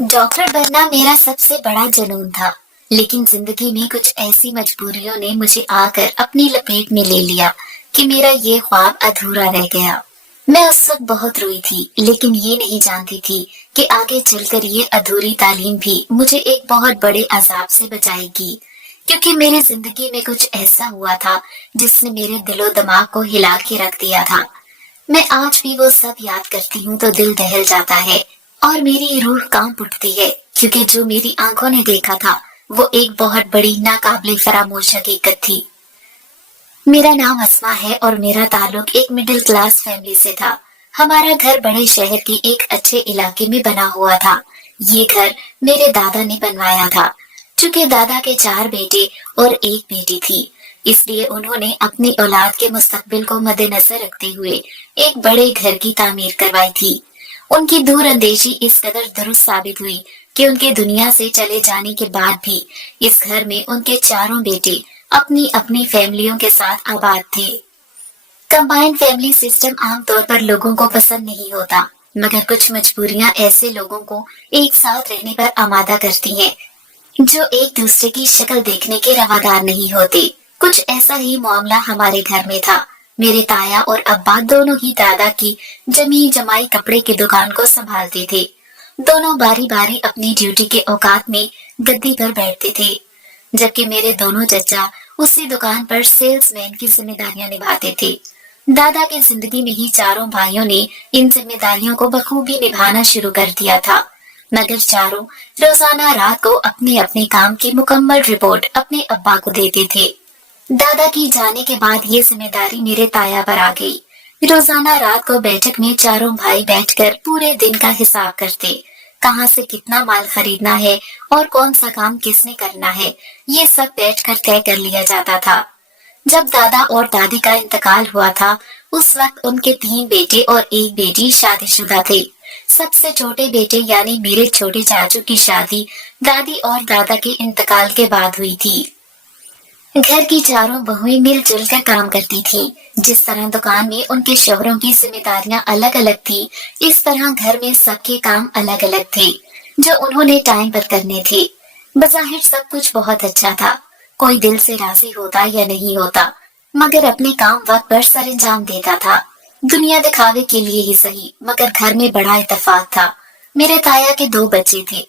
Doctor बनना मेरा सबसे बड़ा जुनून था, लेकिन जिंदगी में कुछ ऐसी मजबूरियों ने मुझे आकर अपनी लपेट में ले लिया कि मेरा ये ख्वाब अधूरा रह गया। मैं उस वक्त बहुत रोई थी, लेकिन ये नहीं जानती थी कि आगे चलकर ये अधूरी तालीम भी मुझे एक बहुत बड़े अजाब से बचाएगी, क्योंकि मेरी जिंदगी में कुछ ऐसा हुआ था जिसने मेरे दिलो दिमाग को हिला के रख दिया था। मैं आज भी वो सब याद करती हूँ तो दिल दहल जाता है और मेरी रूह कांप उठती है, क्योंकि जो मेरी आंखों ने देखा था वो एक बहुत बड़ी नाकाबिले फरामोश हकीकत थी। मेरा नाम अस्मा है और मेरा ताल्लुक एक मिडिल क्लास फैमिली से था। हमारा घर बड़े शहर के एक अच्छे इलाके में बना हुआ था। ये घर मेरे दादा ने बनवाया था। चूंकि दादा के 4 बेटे और एक बेटी थी, इसलिए उन्होंने अपनी औलाद के मुस्तकबिल को मद्देनजर रखते हुए एक बड़े घर की तामीर करवाई थी। उनकी दूर अंदेशी इस कदर दुरुस्त साबित हुई कि उनके दुनिया से चले जाने के बाद भी इस घर में उनके 4 बेटे अपनी अपनी फैमिलियों के साथ आबाद थे। कंबाइंड फैमिली सिस्टम आमतौर पर लोगों को पसंद नहीं होता, मगर कुछ मजबूरियां ऐसे लोगों को एक साथ रहने पर आमादा करती हैं, जो एक दूसरे की शक्ल देखने के रवादार नहीं होते। कुछ ऐसा ही मामला हमारे घर में था। मेरे ताया और अब्बा दोनों ही दादा की जमी जमाई कपड़े की दुकान को संभालते थे। दोनों बारी बारी अपनी ड्यूटी के औकात में गद्दी पर बैठते थे, जबकि मेरे दोनों चचा उसी दुकान पर सेल्समैन की जिम्मेदारियां निभाते थे। दादा की जिंदगी में ही 4 भाइयों ने इन जिम्मेदारियों को बखूबी निभाना शुरू कर दिया था, मगर चारों रोजाना रात को अपने अपने काम की मुकम्मल रिपोर्ट अपने अब्बा को देते थे। दादा की जाने के बाद ये जिम्मेदारी मेरे ताया पर आ गई। रोजाना रात को बैठक में 4 भाई बैठकर पूरे दिन का हिसाब करते, कहाँ से कितना माल खरीदना है और कौन सा काम किसने करना है, ये सब बैठकर तय कर लिया जाता था। जब दादा और दादी का इंतकाल हुआ था, उस वक्त उनके 3 बेटे और एक बेटी शादीशुदा थे। सबसे छोटे बेटे यानी मेरे छोटे चाचू की शादी दादी और दादा के इंतकाल के बाद हुई थी। घर की 4 बहुएं मिलजुल कर काम करती थीं। जिस तरह दुकान में उनके शौहरों की जिम्मेदारियां अलग अलग थी, इस तरह घर में सबके काम अलग अलग थे, जो उन्होंने टाइम पर करने थे। बज़ाहिर सब कुछ बहुत अच्छा था, कोई दिल से राजी होता या नहीं होता, मगर अपने काम वक्त पर सरंजाम देता था। दुनिया दिखावे के लिए ही सही, मगर घर में बड़ा इत्तेफाक था। मेरे ताया के 2 बच्चे थे,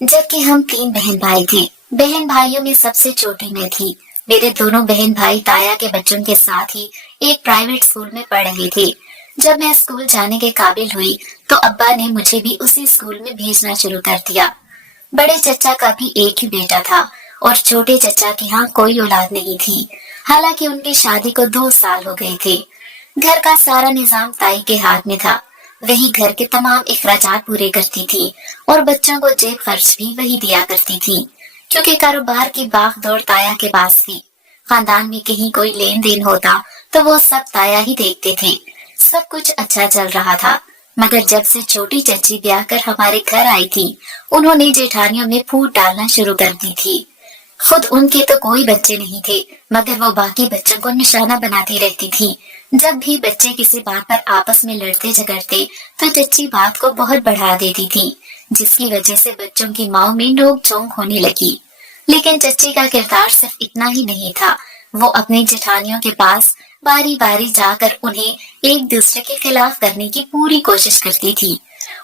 जबकि हम 3 बहन भाई थे। बहन भाइयों में सबसे छोटी मैं थी। मेरे दोनों बहन भाई ताया के बच्चों के साथ ही एक प्राइवेट स्कूल में पढ़ रहे थे। जब मैं स्कूल जाने के काबिल हुई तो अब्बा ने मुझे भी उसी स्कूल में भेजना शुरू कर दिया। बड़े चचा का भी एक ही बेटा था और छोटे चचा के यहाँ कोई औलाद नहीं थी, हालांकि उनकी शादी को 2 साल हो गए थे। घर का सारा निजाम ताई के हाथ में था। वही घर के तमाम इखराजात पूरे करती थी और बच्चों को जेब खर्च भी वही दिया करती थी, क्योंकि कारोबार की बागडोर ताया के पास थी। खानदान में कहीं कोई लेन देन होता तो वो सब ताया ही देखते थे। सब कुछ अच्छा चल रहा था, मगर जब से छोटी चची ब्याह कर हमारे घर आई थी, उन्होंने जेठानियों में फूट डालना शुरू कर दी थी। खुद उनके तो कोई बच्चे नहीं थे, मगर वो बाकी बच्चों को निशाना बनाती रहती थी। जब भी बच्चे किसी बात पर आपस में लड़ते झगड़ते तो चच्ची बात को बहुत बढ़ा देती थी, जिसकी वजह से बच्चों की माओ में नोक झोंक होने लगी। लेकिन चच्ची का किरदार सिर्फ इतना ही नहीं था, वो अपनी जेठानियों के पास बारी बारी जाकर उन्हें एक दूसरे के खिलाफ करने की पूरी कोशिश करती थी,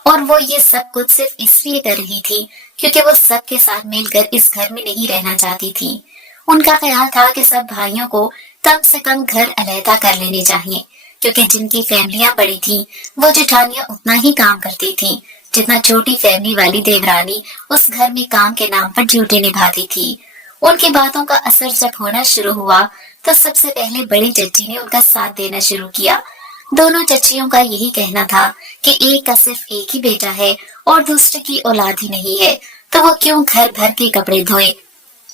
और वो ये सब कुछ सिर्फ इसलिए कर रही थी क्योंकि वो सबके साथ मिलकर इस घर में नहीं रहना चाहती थी। उनका ख्याल था कि सब भाइयों को कम से कम घर अलहदा कर लेने चाहिए, क्योंकि जिनकी फैमिलियां बड़ी थी वो जेठानियां उतना ही काम करती थी जितना छोटी फैमिली वाली देवरानी उस घर में काम के नाम पर ड्यूटी निभाती थी। उनकी बातों का असर जब होना शुरू हुआ तो सबसे पहले बड़ी चच्ची ने उनका साथ देना शुरू किया। दोनों चच्चियों का यही कहना था कि एक का सिर्फ एक ही बेटा है और दूसरे की औलाद ही नहीं है, तो वो क्यों घर भर के कपड़े धोए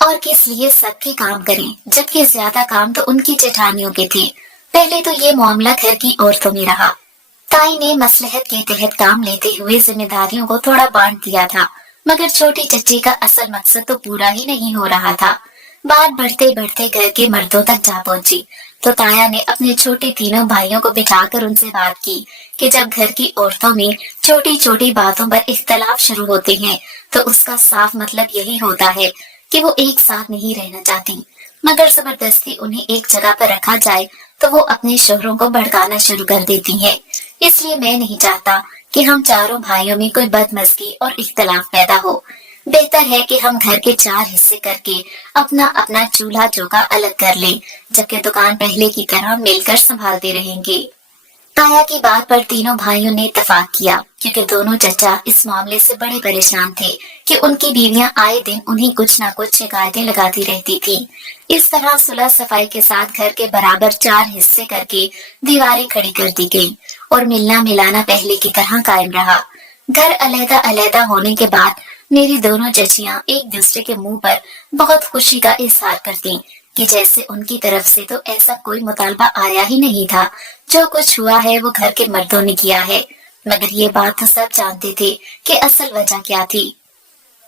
और किस लिए सबके काम करें, जबकि ज्यादा काम तो उनकी जेठानियों के थे। पहले तो ये मामला घर की औरतों में रहा। ताई ने मसलहत के तहत काम लेते हुए जिम्मेदारियों को थोड़ा बांट दिया था, मगर छोटी चच्ची का असल मकसद तो पूरा ही नहीं हो रहा था। बात बढ़ते बढ़ते घर के मर्दों तक जा पहुंची तो ताया ने अपने छोटे तीनों भाइयों को बिठाकर उनसे बात की कि जब घर की औरतों में छोटी छोटी बातों पर इख्तलाफ शुरू होते हैं तो उसका साफ मतलब यही होता है कि वो एक साथ नहीं रहना चाहती, मगर जबरदस्ती उन्हें एक जगह पर रखा जाए तो वो अपने शोहरों को भड़काना शुरू कर देती हैं। इसलिए मैं नहीं चाहता कि हम चारों भाइयों में कोई बदमज़गी और इख्तलाफ पैदा हो। बेहतर है कि हम घर के 4 हिस्से करके अपना अपना चूल्हा चौका अलग कर लें, जबकि दुकान पहले की तरह मिलकर संभालते रहेंगे। ताया की बात पर तीनों भाइयों ने इत्तेफाक किया, क्योंकि दोनों चचा इस मामले से बड़े परेशान थे कि उनकी बीवियां आए दिन उन्हें कुछ न कुछ शिकायतें लगाती रहती थी। इस तरह सुलह सफाई के साथ घर के बराबर 4 हिस्से करके दीवारें खड़ी कर दी गई और मिलना मिलाना पहले की तरह कायम रहा। घर अलहदा अलहदा होने के बाद मेरी दोनों चचियां एक दूसरे के मुंह पर बहुत खुशी का इजहार करती कि जैसे उनकी तरफ से तो ऐसा कोई मुतालबा आया ही नहीं था। जो कुछ हुआ है वो घर के मर्दों ने किया है, मगर ये बात तो सब जानते थे कि असल वजह क्या थी।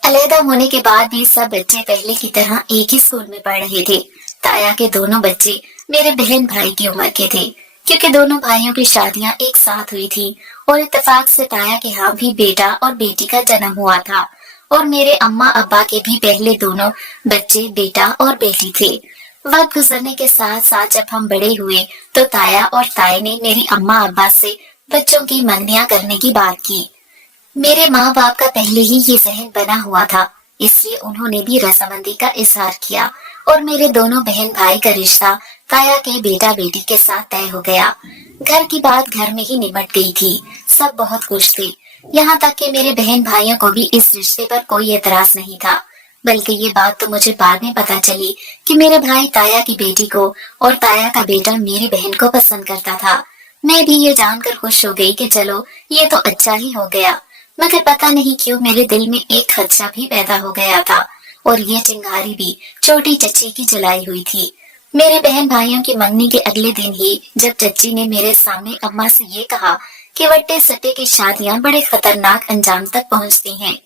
अलहदा होने के बाद भी सब बच्चे पहले की तरह एक ही स्कूल में पढ़ रहे थे। ताया के दोनों बच्चे मेरे बहन भाई की उम्र के थे, क्योंकि दोनों भाइयों की शादियां एक साथ हुई थी और इत्तेफाक से ताया के यहाँ भी बेटा और बेटी का जन्म हुआ था और मेरे अम्मा अब्बा के भी पहले दोनों बच्चे बेटा और बेटी थे। वक्त गुजरने के साथ साथ जब हम बड़े हुए तो ताया और ताई ने मेरी अम्मा अब्बा से बच्चों की मंगनियां करने की बात की। मेरे माँ बाप का पहले ही ये जहन बना हुआ था, इसलिए उन्होंने भी रजामंदी का इजहार किया और मेरे दोनों बहन भाई का रिश्ता ताया के बेटा बेटी के साथ तय हो गया। घर की बात घर में ही निपट गई थी, सब बहुत खुश थे। यहाँ तक कि मेरे बहन भाइयों को भी इस रिश्ते पर कोई एतराज नहीं था, बल्कि ये बात तो मुझे बाद में पता चली कि मेरे भाई ताया की बेटी को और ताया का बेटा मेरी बहन को पसंद करता था। मैं भी ये जानकर खुश हो गई कि चलो ये तो अच्छा ही हो गया, मगर पता नहीं क्यों मेरे दिल में एक खदशा भी पैदा हो गया था और ये चिंगारी भी छोटी चच्ची की जलाई हुई थी। मेरे बहन भाइयों की मंगनी के अगले दिन ही जब चच्ची ने मेरे सामने अम्मा से ये कहा कि वट्टे सट्टे की शादियां बड़े खतरनाक अंजाम तक पहुंचती हैं।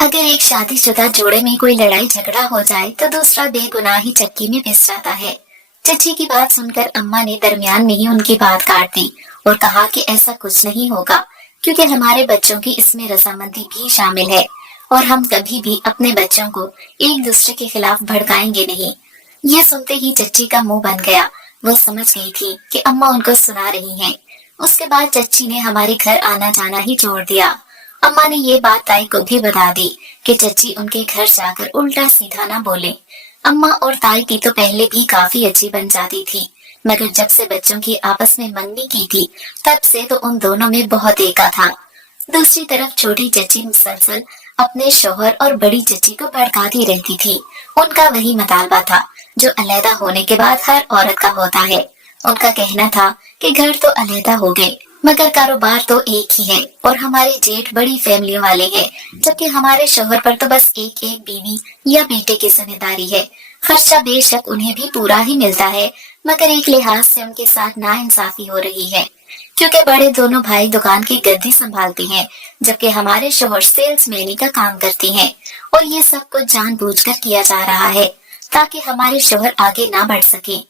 अगर एक शादीशुदा जोड़े में कोई लड़ाई झगड़ा हो जाए तो दूसरा बेगुनाही चक्की में पिस जाता है। चच्ची की बात सुनकर अम्मा ने दरमियान में ही उनकी बात काट दी और कहा कि ऐसा कुछ नहीं होगा, क्योंकि हमारे बच्चों की इसमें रजामंदी भी शामिल है और हम कभी भी अपने बच्चों को एक दूसरे के खिलाफ भड़काएंगे नहीं। यह सुनते ही चच्ची का मुंह बन गया। वो समझ गई थी कि अम्मा उनको सुना रही हैं। उसके बाद चच्ची ने हमारे घर आना जाना ही छोड़ दिया। अम्मा ने ये बात ताई को भी बता दी कि चच्ची उनके घर जाकर उल्टा सीधा ना बोले। अम्मा और ताई की तो पहले भी काफी अच्छी बन जाती थी, मगर जब से बच्चों की आपस में मंगनी की थी तब से तो उन दोनों में बहुत एका था। दूसरी तरफ छोटी चच्ची मुसलसल अपने शौहर और बड़ी चच्ची को भड़काती रहती थी। उनका वही मुतालबा था जो अलहदा होने के बाद हर औरत का होता है। उनका कहना था कि घर तो अलहदा हो गए, मगर कारोबार तो एक ही है और हमारे जेठ बड़ी फैमिली वाले हैं, जबकि हमारे शोहर पर तो बस एक एक बीवी या बेटे की जिम्मेदारी है। खर्चा बेशक उन्हें भी पूरा ही मिलता है, मगर एक लिहाज से उनके साथ नाइंसाफी हो रही है, क्योंकि बड़े दोनों भाई दुकान की गद्दी संभालते हैं, जबकि हमारे शोहर सेल्समैनी का काम करती हैं। और ये सब कुछ जानबूझकर किया जा रहा है ताकि हमारे शोहर आगे ना बढ़ सके।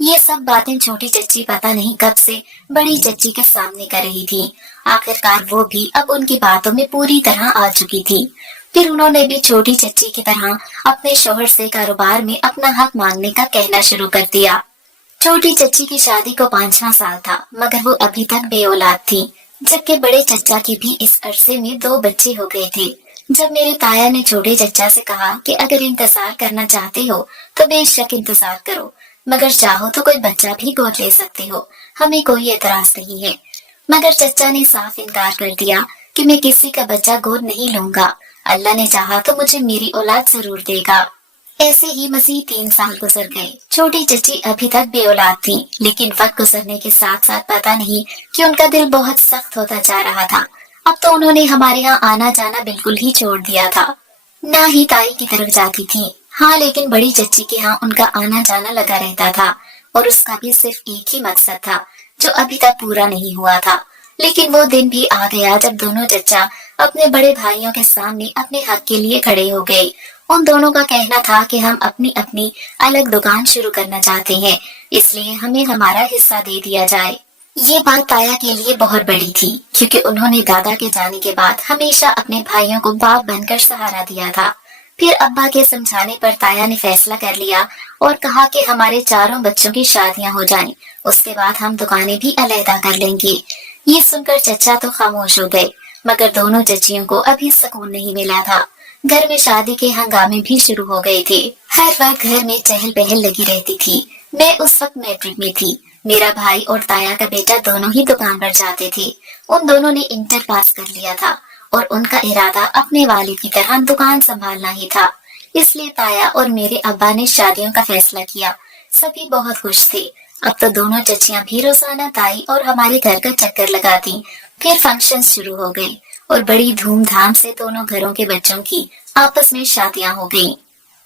ये सब बातें छोटी चच्ची पता नहीं कब से बड़ी चच्ची के सामने कर रही थी। आखिरकार वो भी अब उनकी बातों में पूरी तरह आ चुकी थी। फिर उन्होंने भी छोटी चच्ची की तरह अपने शोहर से कारोबार में अपना हक मांगने का कहना शुरू कर दिया। छोटी चच्ची की शादी को 5वां साल था, मगर वो अभी तक बेऔलाद थी, जबकि बड़े चचा की भी इस अरसे में 2 बच्चे हो गए थे। जब मेरे ताया ने छोटे चचा से कहा कि अगर इंतजार करना चाहते हो तो बेशक इंतजार करो, मगर चाहो तो कोई बच्चा भी गोद ले सकते हो, हमें कोई एतराज नहीं है। मगर चचा ने साफ इनकार कर दिया कि मैं किसी का बच्चा गोद नहीं लूंगा, अल्लाह ने चाहा तो मुझे मेरी औलाद जरूर देगा। ऐसे ही मजीद 3 साल गुजर गए। छोटी चची अभी तक बेऔलाद थी, लेकिन वक्त गुजरने के साथ साथ पता नहीं कि उनका दिल बहुत सख्त होता जा रहा था। अब तो उन्होंने हमारे यहाँ आना जाना बिल्कुल ही छोड़ दिया था, ना ही ताई की तरफ जाती थी। हाँ, लेकिन बड़ी चच्ची के यहाँ उनका आना जाना लगा रहता था और उसका भी सिर्फ एक ही मकसद था जो अभी तक पूरा नहीं हुआ था। लेकिन वो दिन भी आ गया जब दोनों चचा अपने बड़े भाइयों के सामने अपने हक के लिए खड़े हो गए उन दोनों का कहना था कि हम अपनी अपनी अलग दुकान शुरू करना चाहते हैं, इसलिए हमें हमारा हिस्सा दे दिया जाए। ये बात ताया के लिए बहुत बड़ी थी, क्योंकि उन्होंने दादा के जाने के बाद हमेशा अपने भाइयों को बाप बनकर सहारा दिया था। फिर अब्बा के समझाने पर ताया ने फैसला कर लिया और कहा कि हमारे चारों बच्चों की शादियां हो जाएं, उसके बाद हम दुकानें भी अलहदा कर लेंगे। ये सुनकर चचा तो खामोश हो गए, मगर दोनों चचियों को अभी सुकून नहीं मिला था। घर में शादी के हंगामे भी शुरू हो गए थे। हर वक्त घर में चहल पहल लगी रहती थी। मैं उस वक्त मैट्रिक में थी। मेरा भाई और ताया का बेटा दोनों ही दुकान पर जाते थे। उन दोनों ने इंटर पास कर लिया था और उनका इरादा अपने वालिद की तरह दुकान संभालना ही था। इसलिए ताया और मेरे अब्बा ने शादियों का फैसला किया। सभी बहुत खुश थे। अब तो दोनों चचियां भी रोजाना ताई और हमारे घर का चक्कर लगाती। फिर फंक्शन शुरू हो गए और बड़ी धूमधाम से दोनों घरों के बच्चों की आपस में शादियां हो गईं।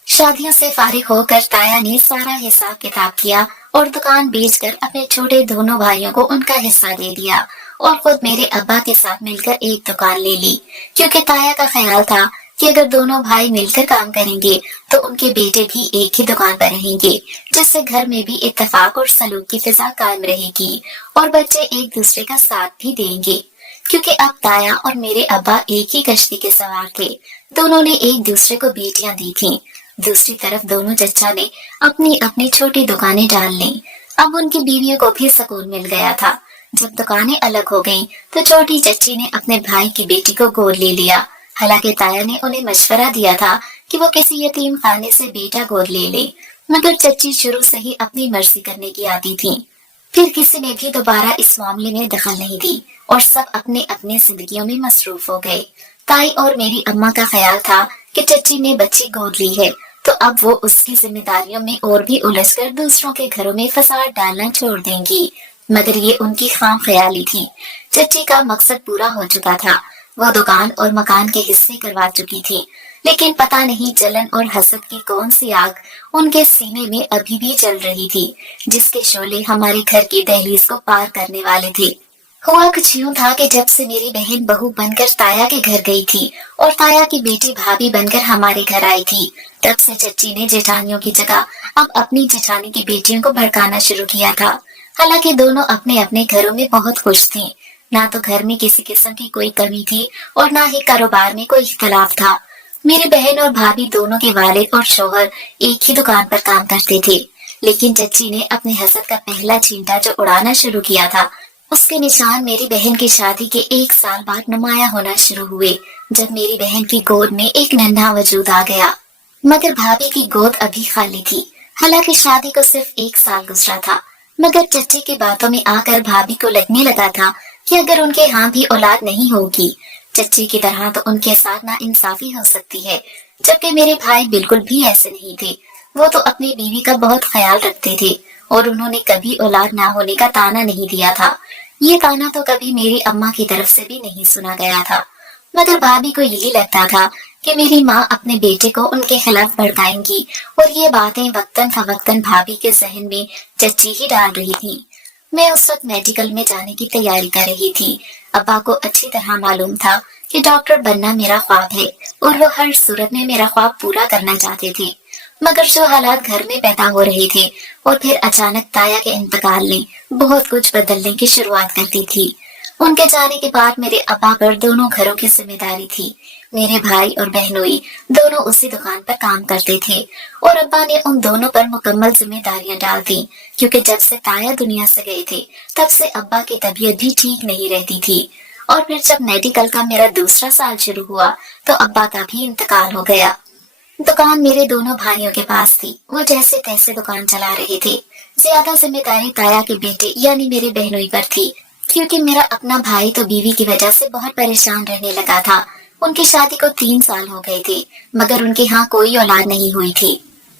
शादियों से फारिग होकर ताया ने सारा हिसाब किताब किया और दुकान बेचकर अपने छोटे दोनों भाइयों को उनका हिस्सा दे दिया और खुद मेरे अब्बा के साथ मिलकर एक दुकान ले ली, क्योंकि ताया का ख्याल था कि अगर दोनों भाई मिलकर काम करेंगे तो उनके बेटे भी एक ही दुकान पर रहेंगे, जिससे घर में भी इत्तेफाक और सलूक की फिजा कायम रहेगी और बच्चे एक दूसरे का साथ भी देंगे। क्योंकि अब ताया और मेरे अब्बा एक ही कश्ती के सवार थे। दोनों ने एक दूसरे को बेटियां दी थीं। दूसरी तरफ दोनों चचा ने अपनी अपनी छोटी दुकानें डाल ली। अब उनकी बीवियों को भी सुकून मिल गया था। जब दुकानें अलग हो गईं, तो छोटी चच्ची ने अपने भाई की बेटी को गोद ले लिया। हालांकि ताया ने उन्हें मशवरा दिया था कि वो किसी यतीम खाने से बेटा गोद ले ले, मगर चच्ची शुरू से ही अपनी मर्जी करने की आदी थी। फिर किसी ने भी दोबारा इस मामले में दखल नहीं दी और सब अपने अपने जिंदगियों में मसरूफ हो गए। ताई और मेरी अम्मा का ख्याल था कि चच्ची ने बच्ची गोद ली है तो अब वो उसकी जिम्मेदारियों में और भी उलझकर दूसरों के घरों में फसाद डालना छोड़ देंगी, मगर ये उनकी खाम ख्याली थी। चच्ची का मकसद पूरा हो चुका था। वो दुकान और मकान के हिस्से करवा चुकी थी, लेकिन पता नहीं जलन और हसद की कौन सी आग उनके सीने में अभी भी जल रही थी, जिसके शोले हमारे घर की दहलीज को पार करने वाले थे। हुआ कुछ यूं था कि जब से मेरी बहन बहू बनकर ताया के घर गई थी और ताया की बेटी भाभी बनकर हमारे घर आई थी, तब से चच्ची ने जेठानियों की जगह अब अपनी जेठानी की बेटियों को भड़काना शुरू किया था। हालांकि दोनों अपने अपने घरों में बहुत खुश थीं। ना तो घर में किसी किस्म की कोई कमी थी और ना ही कारोबार में कोई इख्तलाफ था। मेरी बहन और भाभी दोनों के वालिद और शौहर एक ही दुकान पर काम करते थे, लेकिन चच्ची ने अपने हसद का पहला चींटा जो उड़ाना शुरू किया था, उसके निशान मेरी बहन की शादी के 1 साल बाद नुमाया होना शुरू हुए, जब मेरी बहन की गोद में एक नन्हा वजूद आ गया। मगर भाभी की गोद अभी खाली थी। हालांकि शादी को सिर्फ 1 साल गुजरा था, मगर चच्ची की बातों में आकर भाभी को लगने लगा था कि अगर उनके यहाँ भी औलाद नहीं होगी, चच्ची की तरह तो उनके साथ ना इंसाफी हो सकती है। जबकि मेरे भाई बिल्कुल भी ऐसे नहीं थे। वो तो अपनी बीवी का बहुत ख्याल रखते थे और उन्होंने कभी औलाद ना होने का ताना नहीं दिया था। ये ताना तो कभी मेरी अम्मा की तरफ से भी नहीं सुना गया था, मगर भाभी को यही लगता था कि मेरी माँ अपने बेटे को उनके खिलाफ भड़काएंगी और ये बातें वक्तन फवक्तन भाभी के जहन में चच्ची ही डाल रही थी। मैं उस वक्त मेडिकल में जाने की तैयारी कर रही थी। अब्बा को अच्छी तरह मालूम था कि डॉक्टर बनना मेरा ख्वाब है और वो हर सूरत में मेरा ख्वाब पूरा करना चाहते थे। मगर जो हालात घर में पैदा हो रहे थे और फिर अचानक ताया के इंतकाल ने बहुत कुछ बदलने की शुरुआत कर दी थी। उनके जाने के बाद मेरे अब्बा पर दोनों घरों की जिम्मेदारी थी। मेरे भाई और बहनोई दोनों उसी दुकान पर काम करते थे और अब्बा ने उन दोनों पर मुकम्मल जिम्मेदारियां डाल दी, क्योंकि जब से ताया दुनिया से गए थे तब से अब्बा की तबीयत भी ठीक नहीं रहती थी। और फिर जब मेडिकल का मेरा दूसरा साल शुरू हुआ तो अब्बा का भी इंतकाल हो गया। दुकान मेरे दोनों भाइयों के पास थी। वो जैसे तैसे दुकान चला रहे थे। ज्यादा जिम्मेदारी ताया के बेटे यानी मेरे बहनोई पर थी, क्योंकि मेरा अपना भाई तो बीवी की वजह से बहुत परेशान रहने लगा था। उनकी शादी को 3 साल हो गए थे, मगर उनके यहाँ कोई औलाद नहीं हुई थी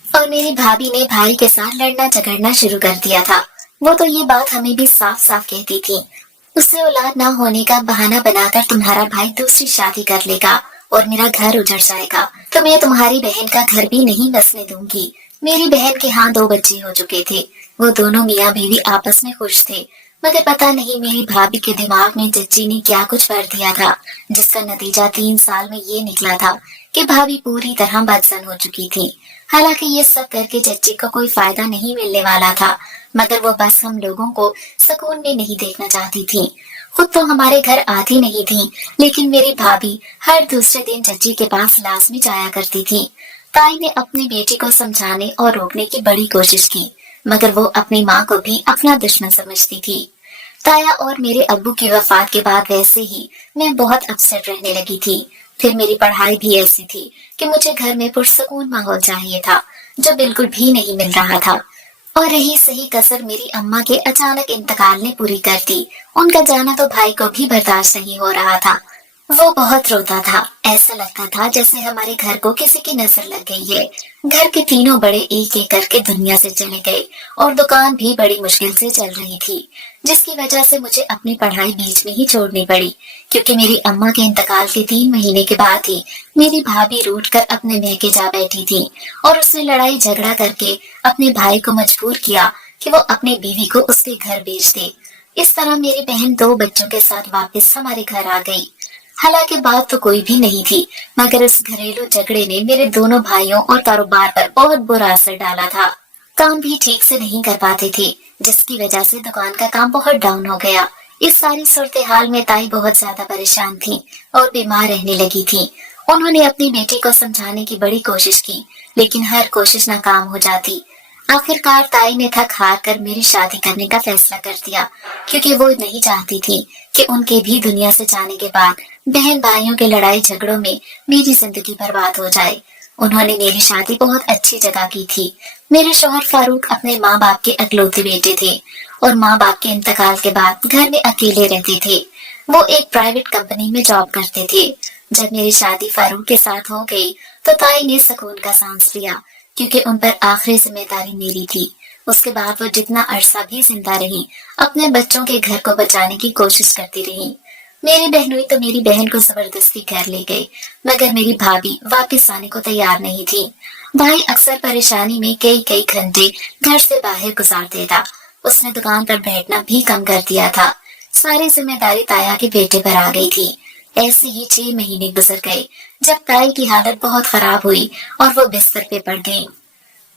और मेरी भाभी ने भाई के साथ लड़ना झगड़ना शुरू कर दिया था। वो तो ये बात हमें भी साफ साफ कहती थी, उससे औलाद ना होने का बहाना बनाकर तुम्हारा भाई दूसरी शादी कर लेगा और मेरा घर उजड़ जाएगा, तो मैं तुम्हारी बहन का घर भी नहीं बसने दूंगी। मेरी बहन के यहाँ 2 बच्चे हो चुके थे। वो दोनों मियाँ बीवी आपस में खुश थे, मगर पता नहीं मेरी भाभी के दिमाग में चच्ची ने क्या कुछ भर दिया था, जिसका नतीजा 3 साल में ये निकला था कि भाभी पूरी तरह बदसन हो चुकी थी। हालांकि ये सब करके चच्ची को कोई फायदा नहीं मिलने वाला था, मगर वो बस हम लोगों को सुकून में नहीं देखना चाहती थी। खुद तो हमारे घर आती नहीं थी, लेकिन मेरी भाभी हर दूसरे दिन चच्ची के पास लाजमी जाया करती थी। ताई ने अपनी बेटी को समझाने और रोकने की बड़ी कोशिश की, मगर वो अपनी माँ को भी अपना दुश्मन समझती थी। ताया और मेरे अब्बू की वफात के बाद वैसे ही मैं बहुत अपसेट रहने लगी थी। फिर मेरी पढ़ाई भी ऐसी थी कि मुझे घर में पुरसकून माहौल चाहिए था, जो बिल्कुल भी नहीं मिल रहा था। और रही सही कसर मेरी अम्मा के अचानक इंतकाल ने पूरी कर दी। उनका जाना तो भाई को भी बर्दाश्त नहीं हो रहा था। वो बहुत रोता था, ऐसा लगता था जैसे हमारे घर को किसी की नजर लग गई है। घर के तीनों बड़े एक एक करके दुनिया से चले गए और दुकान भी बड़ी मुश्किल से चल रही थी, जिसकी वजह से मुझे अपनी पढ़ाई बीच में ही छोड़नी पड़ी। क्योंकि मेरी अम्मा के इंतकाल के 3 महीने के बाद ही मेरी भाभी रूठ कर अपने मैके जा बैठी थी और उसने लड़ाई झगड़ा करके अपने भाई को मजबूर किया कि वो अपनी बीवी को उसके घर भेज दे। इस तरह मेरी बहन 2 बच्चों के साथ वापस हमारे घर आ गई। हालांकि बात तो कोई भी नहीं थी, मगर इस घरेलू झगड़े ने मेरे दोनों भाइयों और कारोबार पर बहुत बुरा असर डाला था। काम भी ठीक से नहीं कर पाते थे, जिसकी वजह से दुकान का काम बहुत डाउन हो गया। इस सारी सूरत हाल में ताई बहुत ज्यादा परेशान थी और बीमार रहने लगी थी। उन्होंने अपनी बेटी को समझाने की बड़ी कोशिश की, लेकिन हर कोशिश नाकाम हो जाती। आखिरकार ताई ने थक हार कर मेरी शादी करने का फैसला कर दिया, क्योंकि वो नहीं चाहती थी कि उनके भी दुनिया से जाने के बाद बहन भाइयों के लड़ाई झगड़ों में मेरी जिंदगी बर्बाद हो जाए। उन्होंने मेरी शादी बहुत अच्छी जगह की थी। मेरे शौहर फारूक अपने माँ बाप के इकलौते बेटे थे और माँ बाप के इंतकाल के बाद घर में अकेले रहते थे। वो एक प्राइवेट कंपनी में जॉब करते थे। जब मेरी शादी फारूक के साथ हो गई तो ताई ने सुकून का सांस लिया, क्योंकि उन पर आखिरी जिम्मेदारी मेरी थी। उसके बाद वो जितना अरसा भी जिंदा रही, अपने बच्चों के घर को बचाने की कोशिश करती रही। मेरी बहनोई तो मेरी बहन को जबरदस्ती घर ले गई, मगर मेरी भाभी वापस आने को तैयार नहीं थी। भाई अक्सर परेशानी में कई कई घंटे घर से बाहर गुजार देता। उसने दुकान पर बैठना भी कम कर दिया था। सारी जिम्मेदारी ताया के बेटे पर आ गई थी। ऐसे ही 6 महीने गुजर गए, जब ताई की हालत बहुत खराब हुई और वो बिस्तर पे पड़ गई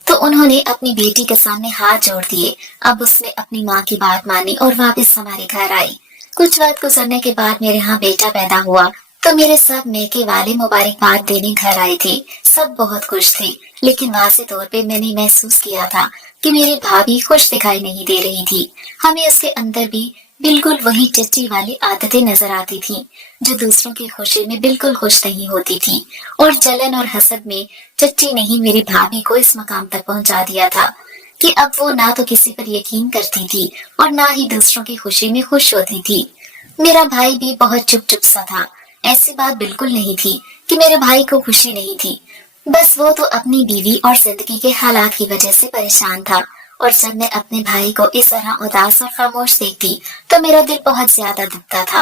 तो उन्होंने अपनी बेटी के सामने हाथ जोड़ दिए। अब उसने अपनी माँ की बात मानी और वापस हमारे घर आई। कुछ वक्त गुजरने के बाद मेरे यहाँ बेटा पैदा हुआ तो मेरे सब मैके वाले मुबारकबाद देने घर आए थे। सब बहुत खुश थे, लेकिन वाज़े तौर पे मैंने महसूस किया था कि मेरी भाभी खुश दिखाई नहीं दे रही थी। हमें उसके अंदर भी बिल्कुल वही चच्ची वाली आदतें नजर आती थी, जो दूसरों की खुशी में बिल्कुल खुश नहीं होती थी। और जलन और हसद में चच्ची ने ही मेरी भाभी को इस मकाम तक पहुंचा दिया था कि अब वो ना तो किसी पर यकीन करती थी और ना ही दूसरों की खुशी में खुश होती थी। मेरा भाई भी बहुत चुप चुप सा था। ऐसी बात बिल्कुल नहीं थी कि मेरे भाई को खुशी नहीं थी, बस वो तो अपनी बीवी और जिंदगी के हालात की वजह से परेशान था। और जब मैं अपने भाई को इस तरह उदास और खामोश देखती तो मेरा दिल बहुत ज्यादा दुखता था।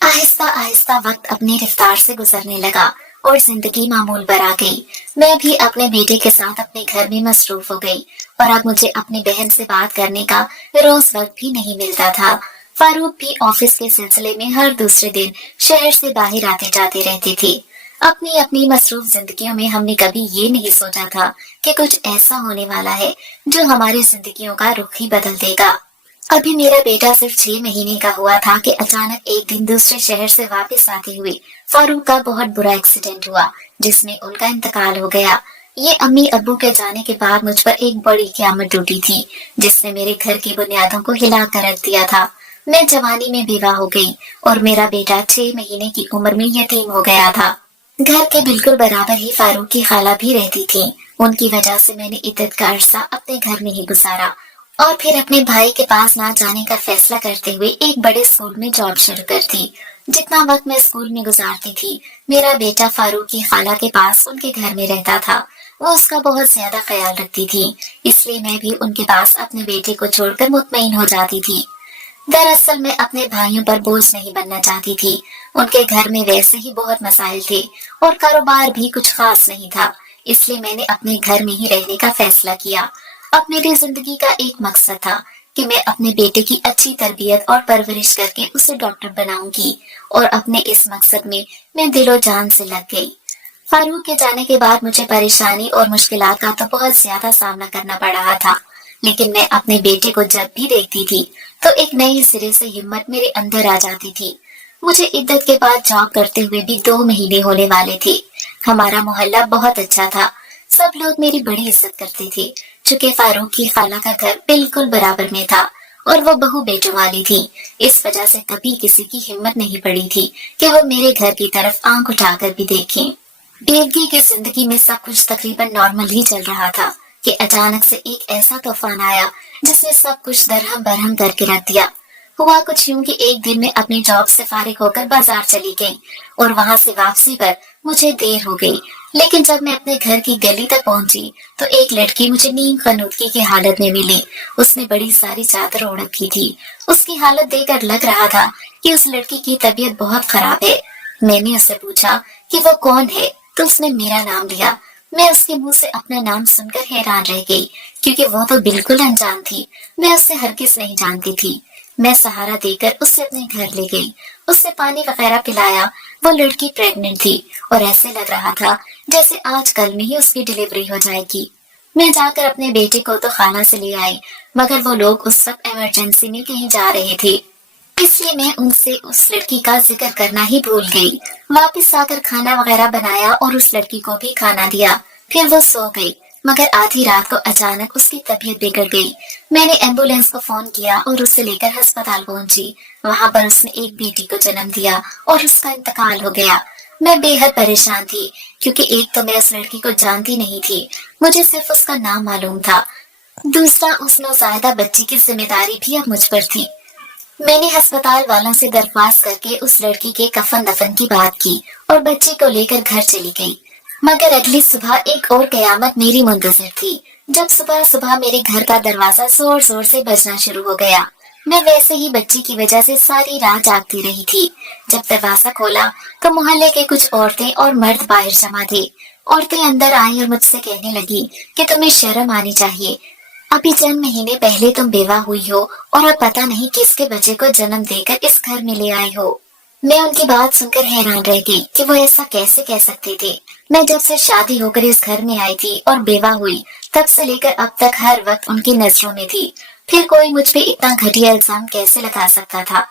आहिस्ता आहिस्ता वक्त अपनी रफ्तार से गुजरने लगा और जिंदगी मामूल पर आ गई। मैं भी अपने बेटे के साथ अपने घर में मसरूफ हो गई और अब मुझे अपनी बहन से बात करने का रोज वक्त भी नहीं मिलता था। फारूक भी ऑफिस के सिलसिले में हर दूसरे दिन शहर से बाहर आते जाते रहते थे। अपनी अपनी मसरूफ जिंदगियों में हमने कभी ये नहीं सोचा था कि कुछ ऐसा होने वाला है जो हमारी जिंदगियों का रुख ही बदल देगा। अभी मेरा बेटा सिर्फ 6 महीने का हुआ था कि अचानक एक दिन दूसरे शहर से वापस आते हुए फारूक का बहुत बुरा एक्सीडेंट हुआ, जिसमें उनका इंतकाल हो गया। ये अम्मी अब्बू के जाने के बाद मुझ पर एक बड़ी क़यामत टूटी थी, जिसने मेरे घर की बुनियादों को हिला कर रख दिया था। मैं जवानी में बेवा हो गई और मेरा बेटा 6 महीने की उम्र में यतीम हो गया था। घर के बिल्कुल बराबर ही फारूक की खाला भी रहती थी। उनकी वजह से मैंने इद्दत का अरसा अपने घर में ही गुजारा और फिर अपने भाई के पास ना जाने का फैसला करते हुए एक बड़े स्कूल में जॉब शुरू कर दी। जितना वक्त मैं स्कूल में गुजारती थी, मेरा बेटा फारूक की खाला के पास उनके घर में रहता था। वो उसका बहुत ज्यादा ख्याल रखती थी, इसलिए मैं भी उनके पास अपने बेटे को छोड़कर मुतमईन हो जाती थी। दरअसल मैं अपने भाइयों पर बोझ नहीं बनना चाहती थी। उनके घर में वैसे ही बहुत मसाइल थे और कारोबार भी कुछ खास नहीं था, इसलिए मैंने अपने घर में ही रहने का फैसला किया। अब मेरी जिंदगी का एक मकसद था کہ میں اپنے بیٹے کی اچھی تربیت اور پرورش کر کے اسے ڈاکٹر بناؤں گی، اور اپنے اس مقصد میں دل و جان سے لگ گئی۔ فاروق کے جانے کے بعد مجھے پریشانی اور مشکلات کا تو بہت زیادہ سامنا کرنا پڑ رہا تھا، لیکن میں اپنے بیٹے کو جب بھی دیکھتی تھی تو ایک نئی سرے سے ہمت میرے اندر آ جاتی تھی۔ مجھے عدت کے بعد جاب کرتے ہوئے بھی 2 مہینے ہونے والے تھے۔ ہمارا محلہ بہت اچھا تھا، سب لوگ میری بڑی عزت کرتے تھے، چونکہ فاروق کی خالہ کا گھر بالکل برابر میں تھا اور وہ بہو بیٹوں والی تھی۔ اس وجہ سے کبھی کسی کی ہمت نہیں پڑی تھی کہ وہ میرے گھر کی طرف آنکھ اٹھا کر بھی دیکھیں۔ بیوگی کی زندگی میں سب کچھ تقریباً نارمل ہی چل رہا تھا کہ اچانک سے ایک ایسا طوفان آیا جس نے سب کچھ درہم برہم کر کے رکھ دیا۔ ہوا کچھ یوں کہ ایک دن میں اپنی جاب سے فارغ ہو کر بازار چلی گئی اور وہاں سے واپسی پر مجھے دیر ہو گئی، لیکن جب میں اپنے گھر کی گلی تک پہنچی تو ایک لڑکی مجھے نیم خنودگی کی حالت میں ملی۔ اس نے بڑی ساری چادر اوڑھ رکھی تھی۔ اس کی حالت دیکھ کر لگ رہا تھا کہ اس لڑکی کی طبیعت بہت خراب ہے۔ میں نے اس سے پوچھا کہ وہ کون ہے تو اس نے میرا نام لیا۔ میں اس کے منہ سے اپنا نام سن کر حیران رہ گئی، کیونکہ وہ تو بالکل انجان تھی، میں اس سے ہرگز نہیں جانتی تھی۔ میں سہارا دے کر اس سے اپنے گھر لے گئی، اس سے پانی وغیرہ پلایا۔ وہ لڑکی پریگننٹ تھی اور ایسے لگ رہا تھا جیسے آج کل میں ہی اس کی ڈیلیوری ہو جائے گی۔ میں جا کر اپنے بیٹے کو تو خانہ سے لے آئی، مگر وہ لوگ اس وقت ایمرجنسی میں کہیں جا رہے تھے، اس لیے میں ان سے اس لڑکی کا ذکر کرنا ہی بھول گئی۔ واپس آ کر کھانا وغیرہ بنایا اور اس لڑکی کو بھی کھانا دیا، پھر وہ سو گئی، مگر آدھی رات کو اچانک اس کی طبیعت بگڑ گئی۔ میں نے ایمبولینس کو فون کیا اور اسے لے کر ہسپتال پہنچی۔ وہاں پر اس نے ایک بیٹی کو جنم دیا اور اس کا انتقال ہو گیا۔ میں بے حد پریشان تھی، کیونکہ ایک تو میں اس لڑکی کو جانتی نہیں تھی، مجھے صرف اس کا نام معلوم تھا، دوسرا اس نوزائیدہ بچی کی ذمہ داری بھی اب مجھ پر تھی۔ میں نے ہسپتال والوں سے درخواست کر کے اس لڑکی کے کفن دفن کی بات کی اور بچی کو لے کر گھر چلی گئی، مگر اگلی صبح ایک اور قیامت میری منتظر تھی، جب صبح صبح میرے گھر کا دروازہ زور زور سے بجنا شروع ہو گیا۔ میں ویسے ہی بچی کی وجہ سے ساری رات جاگتی رہی تھی۔ جب دروازہ کھولا تو محلے کے کچھ عورتیں اور مرد باہر جمع تھے۔ عورتیں اندر آئیں اور مجھ سے کہنے لگی کہ تمہیں شرم آنی چاہیے، ابھی چند مہینے پہلے تم بیوہ ہوئی ہو اور اب پتہ نہیں کس کے بچے کو جنم دے کر اس گھر میں لے آئی ہو۔ میں ان کی بات سن کر حیران رہ گئی کہ وہ ایسا کیسے کہہ سکتے تھے۔ میں جب سے شادی ہو کر اس گھر میں آئی تھی اور بیوہ ہوئی، تب سے لے کر اب تک ہر وقت ان کی نظروں میں تھی، پھر کوئی مجھ پہ اتنا گھٹیا الزام کیسے لگا سکتا تھا۔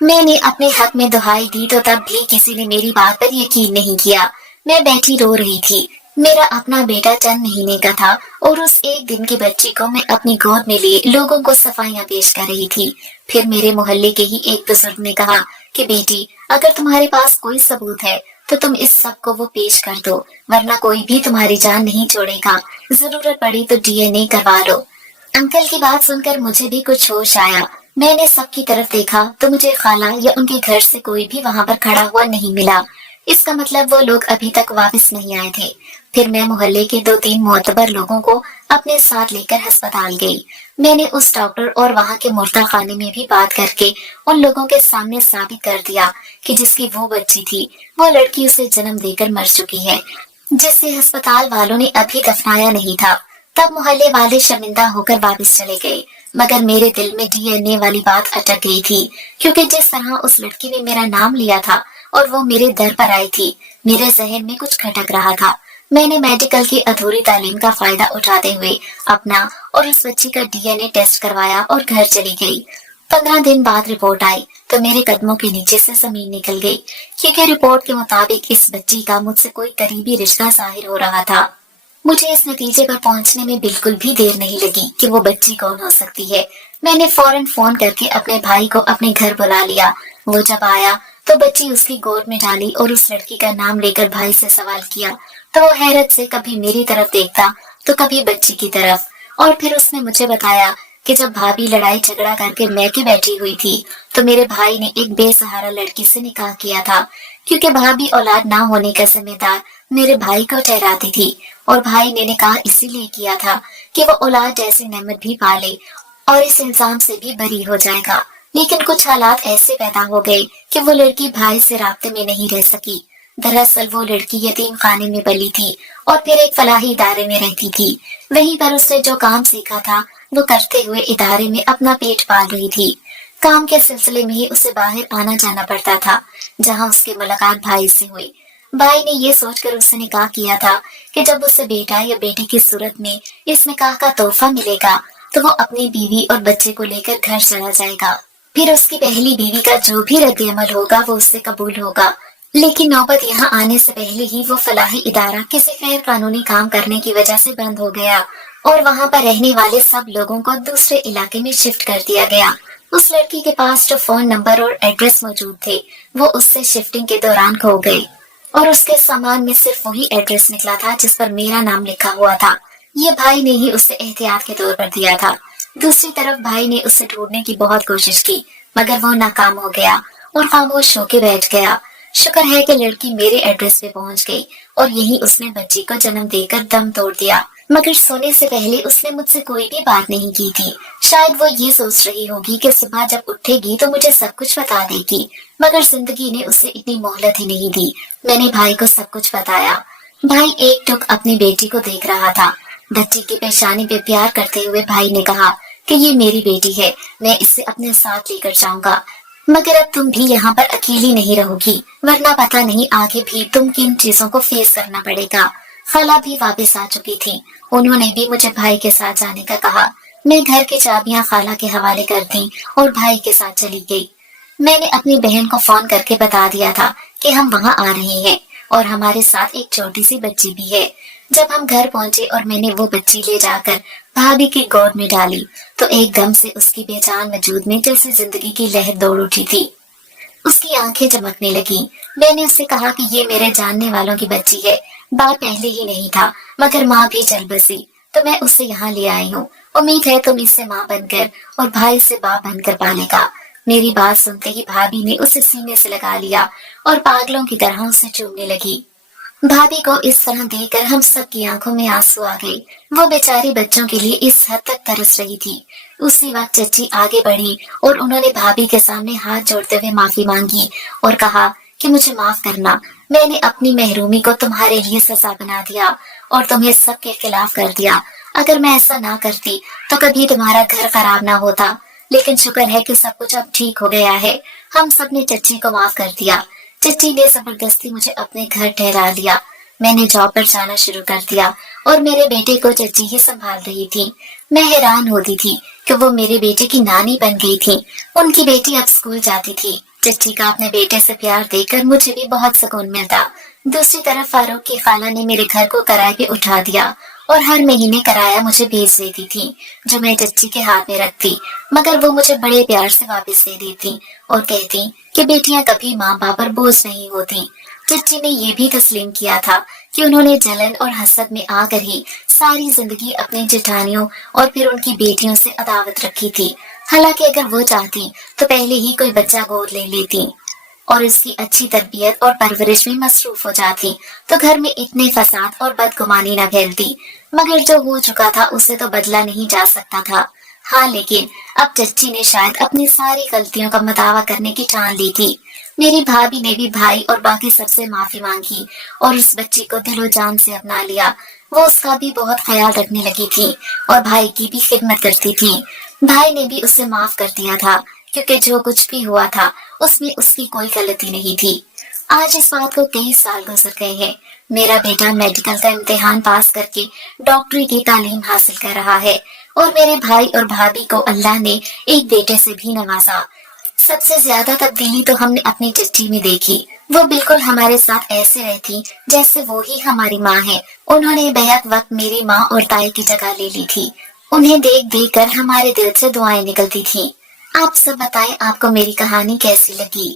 میں نے اپنے حق میں دہائی دی تو تب بھی کسی نے میری بات پر یقین نہیں کیا۔ میں بیٹھی رو رہی تھی۔ میرا اپنا بیٹا چند مہینے کا تھا اور اس ایک دن کی بچی کو میں اپنی گود میں لیے لوگوں کو صفائیاں پیش کر رہی تھی۔ پھر میرے محلے کے ہی ایک بزرگ نے کہا کہ بیٹی، اگر تمہارے پاس کوئی ثبوت ہے تو تم اس سب کو وہ پیش کر دو، ورنہ کوئی بھی تمہاری جان نہیں چھوڑے گا، ضرورت پڑی تو DNA کروا لو۔ انکل کی بات سن کر مجھے بھی کچھ ہوش آیا۔ میں نے سب کی طرف دیکھا تو مجھے خالہ یا ان کے گھر سے کوئی بھی وہاں پر کھڑا ہوا نہیں ملا۔ اس کا مطلب وہ لوگ ابھی تک واپس نہیں آئے تھے۔ پھر میں محلے کے 2-3 معتبر لوگوں کو اپنے ساتھ لے کر ہسپتال گئی۔ میں نے اس ڈاکٹر اور وہاں کے مردہ خانے میں بھی بات کر کے ان لوگوں کے سامنے ثابت کر دیا کہ جس کی وہ بچی تھی، وہ لڑکی اسے جنم دے کر مر چکی ہے، جسے ہسپتال والوں نے ابھی دفنایا نہیں تھا۔ تب محلے والے شرمندہ ہو کر واپس چلے گئے، مگر میرے دل میں DNA والی بات اٹک گئی تھی، کیونکہ جس طرح اس لڑکی نے میرا نام لیا تھا اور وہ میرے در پر آئی تھی، میرے ذہن میں کچھ کھٹک رہا تھا۔ میں نے میڈیکل کی ادھوری تعلیم کا فائدہ اٹھاتے ہوئے اپنا اور اس بچی کا DNA ٹیسٹ کروایا اور گھر چلی گئی۔ 15 دن بعد رپورٹ آئی تو میرے قدموں کے نیچے سے زمین نکل گئی، کیونکہ رپورٹ کے مطابق اس بچی کا مجھ سے کوئی قریبی رشتہ ظاہر ہو رہا تھا۔ مجھے اس نتیجے پر پہنچنے میں بالکل بھی دیر نہیں لگی کہ وہ بچی کون ہو سکتی ہے۔ میں نے فوراً فون کر کے اپنے بھائی کو اپنے گھر بلا لیا۔ وہ جب آیا تو بچی اس کی گود میں ڈالی اور اس لڑکی کا نام لے کر بھائی سے سوال کیا تو وہ حیرت سے کبھی میری طرف دیکھتا تو کبھی بچی کی طرف، اور پھر اس نے مجھے بتایا کہ جب بھابھی لڑائی جھگڑا کر کے میکے بیٹھی ہوئی تھی تو میرے بھائی نے ایک بے سہارا لڑکی سے نکاح کیا تھا، کیونکہ بھابھی اولاد نہ ہونے کا ذمہ دار میرے بھائی کو ٹھہراتی تھی، اور بھائی نے نکاح اسی لیے کیا تھا کہ وہ اولاد جیسی نعمت بھی پالے اور اس الزام سے بھی بری ہو جائے گا۔ لیکن کچھ حالات ایسے پیدا ہو گئے کہ وہ لڑکی بھائی سے رابطے میں نہیں رہ سکی۔ दरअसल वो लड़की यतीम खाने में पली थी और फिर एक फलाही इदारे में रहती थी। वहीं पर उसने जो काम सीखा था वो करते हुए इदारे में अपना पेट पाल रही थी। काम के सिलसिले में ही उसे बाहर आना जाना पड़ता था, जहाँ उसकी मुलाकात भाई से हुई। भाई ने ये सोचकर उससे निकाह किया था कि जब उसे बेटा या बेटी की सूरत में इस निकाह का तोहफा मिलेगा तो वो अपनी बीवी और बच्चे को लेकर घर चला जाएगा। फिर उसकी पहली बीवी का जो भी रद्द-ए-अमल होगा वो उससे कबूल होगा। लेकिन नौबत यहाँ आने से पहले ही वो फलाही इदारा किसी गैर कानूनी काम करने की वजह से बंद हो गया और वहाँ पर रहने वाले सब लोगों को दूसरे इलाके में शिफ्ट कर दिया गया। उस लड़की के पास जो फोन नंबर और एड्रेस मौजूद थे वो उससे शिफ्टिंग के दौरान खो गए और उसके सामान में सिर्फ वही एड्रेस निकला था जिस पर मेरा नाम लिखा हुआ था। ये भाई ने ही उसे एहतियात के तौर पर दिया था। दूसरी तरफ भाई ने उसे ढूंढने की बहुत कोशिश की मगर वो नाकाम हो गया और खामोश होके बैठ गया। शुक्र है कि लड़की मेरे एड्रेस पे पहुंच गई और यही उसने बच्ची को जन्म देकर दम तोड़ दिया। मगर सोने से पहले उसने मुझसे कोई भी बात नहीं की थी। शायद वो ये सोच रही होगी कि सुबह जब उठेगी तो मुझे सब कुछ बता देगी, मगर जिंदगी ने उसे इतनी मोहलत ही नहीं दी। मैंने भाई को सब कुछ बताया। भाई एक टुक अपनी बेटी को देख रहा था। बच्ची की पेशानी पे प्यार करते हुए भाई ने कहा कि ये मेरी बेटी है, मैं इसे अपने साथ लेकर जाऊंगा। मगर अब तुम भी यहाँ पर अकेली नहीं रहोगी, वरना पता नहीं आगे भी तुम किन चीजों को फेस करना पड़ेगा। खाला भी वापस आ चुकी थी। उन्होंने भी मुझे भाई के साथ जाने का कहा। मैं घर की चाबियां खाला के हवाले कर दी और भाई के साथ चली गई। मैंने अपनी बहन को फोन करके बता दिया था कि हम वहाँ आ रहे हैं और हमारे साथ एक छोटी सी बच्ची भी है। जब हम घर पहुंचे और मैंने वो बच्ची ले जाकर भाभी की गोद में डाली तो एकदम से उसकी बेजान वजूद में जैसे जिंदगी की लहर दौड़ उठी थी। उसकी आंखें चमकने लगी। मैंने उससे कहा कि ये मेरे जानने वालों की बच्ची है। बाप पहले ही नहीं था मगर माँ भी चल बसी तो मैं उसे यहाँ ले आई हूँ। उम्मीद है तुम इससे माँ बनकर और भाई से बाप बनकर पालेगा। मेरी बात सुनते ही भाभी ने उसे सीने से लगा लिया और पागलों की तरह उसे चूमने लगी। भाभी को इस तरह देखकर हम सब की आंखों में आंसू आ गए। वो बेचारी बच्चों के लिए इस हद तक तरस रही थी। उसी वक्त चची आगे बढ़ी और उन्होंने भाभी के सामने हाथ जोड़ते हुए माफी मांगी और कहा कि मुझे माफ करना, मैंने अपनी महरूमी को तुम्हारे लिए सजा बना दिया और तुम्हें सबके खिलाफ कर दिया। अगर मैं ऐसा ना करती तो कभी तुम्हारा घर खराब ना होता। लेकिन शुक्र है कि सब कुछ अब ठीक हो गया है। हम सब ने चची को माफ कर दिया। चची ने जबरदस्ती मुझे अपने घर ठहरा लिया। मैंने जॉब पर जाना शुरू कर दिया और मेरे बेटे को चची ही संभाल रही थी। मैं हैरान होती थी कि वो मेरे बेटे की नानी बन गई थी। उनकी बेटी अब स्कूल जाती थी। चची का अपने बेटे से प्यार देखकर मुझे भी बहुत सुकून मिलता। दूसरी तरफ फारूक की खाला ने मेरे घर को किराए पे उठा दिया और हर महीने किराया मुझे भेज देती थी, जो मैं चच्ची के हाथ में रखती। मगर वो मुझे बड़े प्यार से वापस दे देती और कहती कि बेटियां कभी माँ बाप पर बोझ नहीं होती। चच्ची ने ये भी तस्लीम किया था कि उन्होंने जलन और हसद में आकर ही सारी जिंदगी अपनी जेठानियों और फिर उनकी बेटियों से अदावत रखी थी। हालांकि अगर वो चाहती तो पहले ही कोई बच्चा गोद ले लेती और इसकी अच्छी तरबियत और परवरिश में मसरूफ हो जाती तो घर में इतने फसाद और बदगुमानी न फैलती। मगर जो हो चुका था उसे तो बदला नहीं जा सकता था। हाँ, लेकिन अब चच्ची ने शायद अपनी सारी गलतियों का मदावा करने की ठान ली थी। मेरी भाभी ने भी भाई और बाकी सबसे माफी मांगी और उस बच्ची को दिलो जान से अपना लिया। वो उसका भी बहुत ख्याल रखने लगी थी और भाई की भी खिदमत करती थी। भाई ने भी उसे माफ कर दिया था क्योंकि जो कुछ भी हुआ था उसमें उसकी कोई गलती नहीं थी। आज इस बात को कई साल गुजर गए हैं। मेरा बेटा मेडिकल का इम्तिहान पास करके डॉक्टरी की तालीम हासिल कर रहा है और मेरे भाई और भाभी को अल्लाह ने एक बेटे से भी नवाजा। सबसे ज्यादा तब्दीली तो हमने अपनी चच्ची में देखी। वो बिल्कुल हमारे साथ ऐसे रहती जैसे वो ही हमारी माँ है। उन्होंने बेहद वक्त मेरी माँ और ताई की जगह ले ली थी। उन्हें देख देख कर हमारे दिल से दुआएं निकलती थी। आप सब बताएं, आपको मेरी कहानी कैसी लगी?